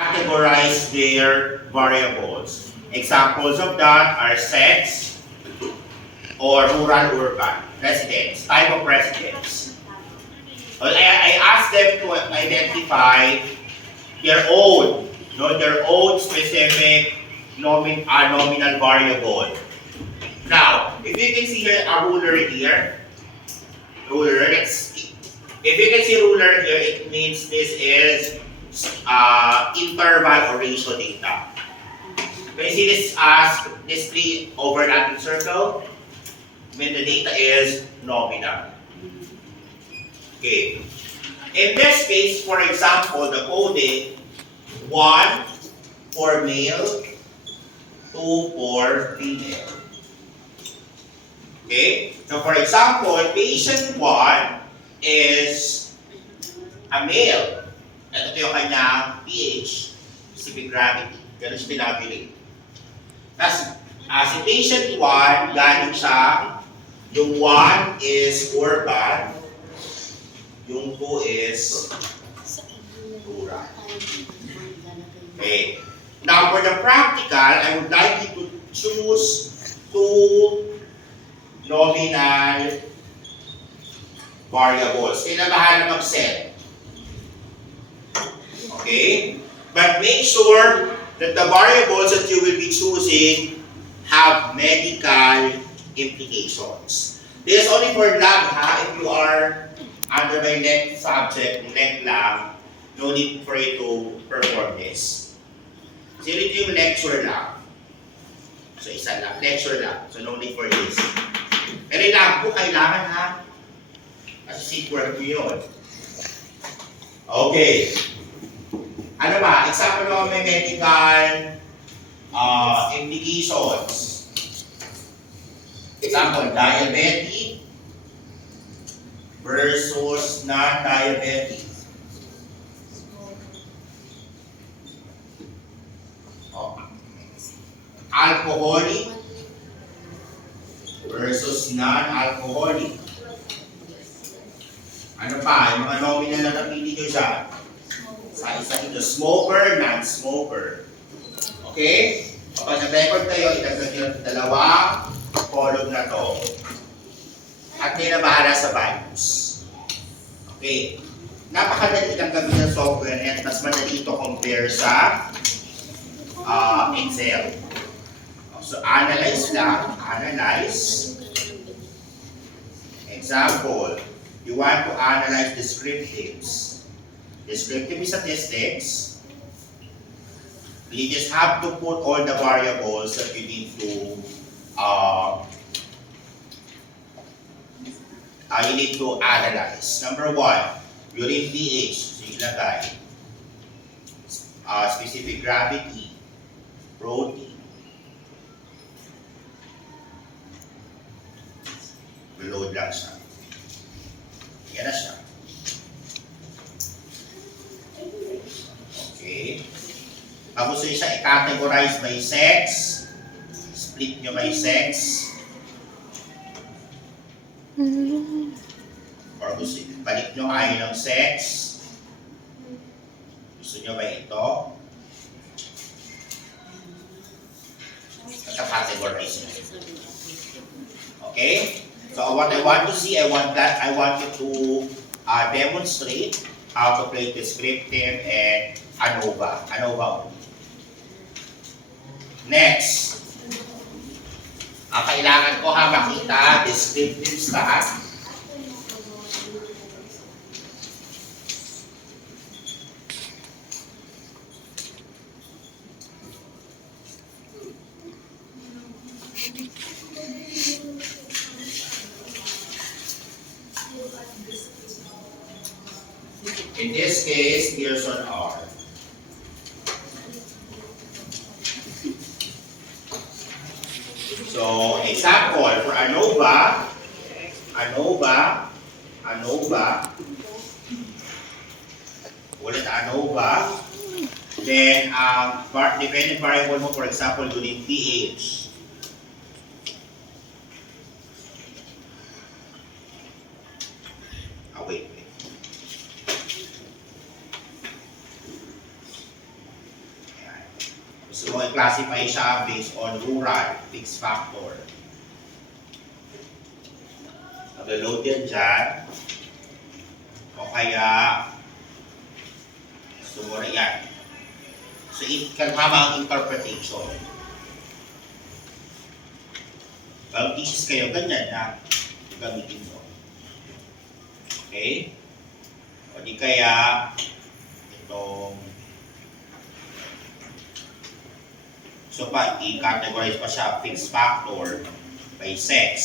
categorize their variables. Examples of that are sex or rural-urban residents, type of residents. Well, I asked them to identify their own, their own specific nominal variable. Now, if you can see here a ruler here, if you can see ruler here, it means this is interval or ratio data. When you see this as this three overlapping circle, when the data is nominal. Okay. In this case, for example, the coding 1 for male, 2 for female. Okay? So for example, patient 1 is a male. Ito yung kanyang pH, specific gravity. Ganun siya tinabili. Tapos, si patient 1, galing siya, yung 1 is urban, yung 2 is rural. Okay. Now, for the practical, I would like you to choose two nominal variables. Kaya na bahala mag-set. Okay? But make sure that the variables that you will be choosing have medical implications. This is only for lab, ha? If you are under my next subject, next lab, no need for you to perform this. So, ito yung lecture lab. So, isa lang. Lecture lab. So, no need for this. Pero yung lab po, kailangan, ha? Kasi seat work mo yun. Okay. Ano ba? Example naman may medical implications. Example, diabetic versus non-diabetic. Alcoholic versus non-alcoholic. Ano pa? Yung mga nominal na napili nyo dyan. Sa isa ito, smoker, non-smoker. Okay? Kapag nag-record kayo, itagdag nyo ang dalawang column na to. At may nabahala sa values. Okay? Napakadali lang gamitin ng software at mas madali ito compare sa Excel. So, analyze lang. Analyze. Example, you want to analyze descriptives. Descriptive statistics. You just have to put all the variables that you need to analyze. Number 1, urine pH. So, ilagay. Specific gravity. Protein. Load lang siya. Yan na siya. Okay. Tapos yun siya i-categorize by sex. Split nyo by sex. Or gusto balik nyo ayaw ng sex. Gusto nyo ba ito? Categorize nyo. Okay? So what I want to see, I want you to demonstrate how to play descriptive and ANOVA. ANOVA. Next. Ang kailangan ko makita, descriptive stat. In this case, Pearson R. So, example, for ANOVA, ulit ANOVA, then, dependent variable mo, for example, during pH. Wait. Gusto mo i-classify siya based on rural, fixed factor. Mag-load yan dyan. O kaya, gusto mo na yan. So, it can tama ang interpretation. Pag thesis kayo, ganyan na. Gamitin mo. Okay? O di kaya, itong so pa, i-categorize pa siya fixed factor by sex.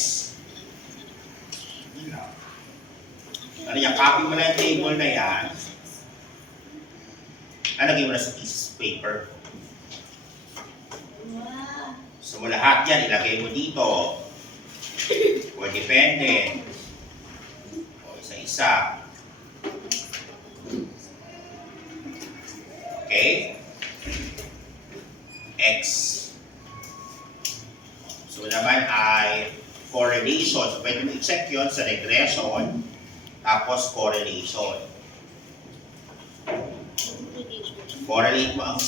Yun lang. Ano yan, copy mo na yung table na yan. Lagay mo na sa thesis paper. So mo lahat yan, ilagay mo dito. O dependent. O isa-isa. Okay? X. So naman ay correlation. So pwede mo i-check yun sa regression. Tapos correlation. Correlate mo ang